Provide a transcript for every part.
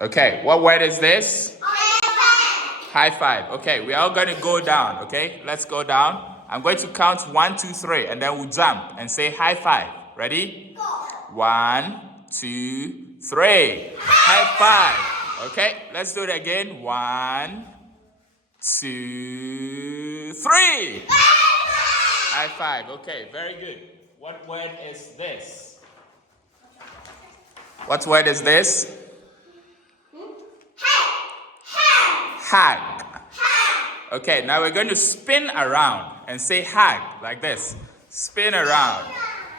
Okay, what word is this? High five. Okay, we are all going to go down. Okay, let's go down. I'm going to count 1, 2, 3, and then we'll jump and say high five. Ready? 1, 2, 3. High five. Okay, let's do it again. 1, 2, 3. High five. Okay, very good. What word is this? What word is this? Hag. Okay, now we're going to spin around and say hag like this. Spin around.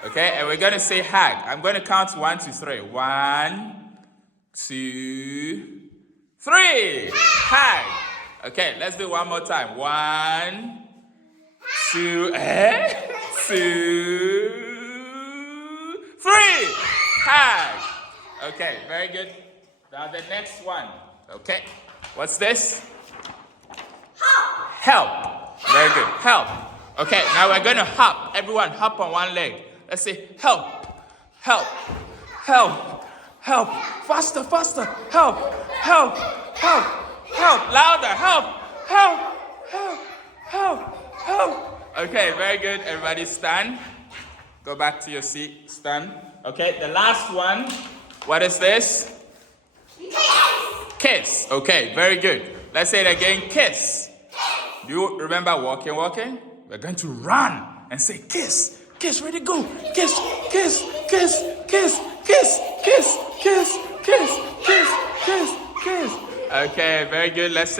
Okay, and we're going to say hag. I'm going to count 1, 2, 3. 1, 2, 3. Hag. Okay, let's do it one more time. 1, 2, 2, 3. Hag. Okay, very good. Now the next one. Okay, what's this? Help. Very good. Help. Okay, now we're going to hop. Everyone hop on one leg. Let's say help. Help. Help. Help. Faster, faster. Help. Help. Help. Help. Louder. Help. Help. Help. Help. Help. Okay, very good. Everybody stand. Go back to your seat. Stand. Okay, the last one. What is this? Kiss. Okay, very good. Let's say it again. Kiss. Do you remember walking? We're going to run and say kiss. Kiss, ready, go. Kiss, kiss, kiss, kiss, kiss, kiss, kiss, kiss, kiss, kiss, kiss. Okay, very good. Let's say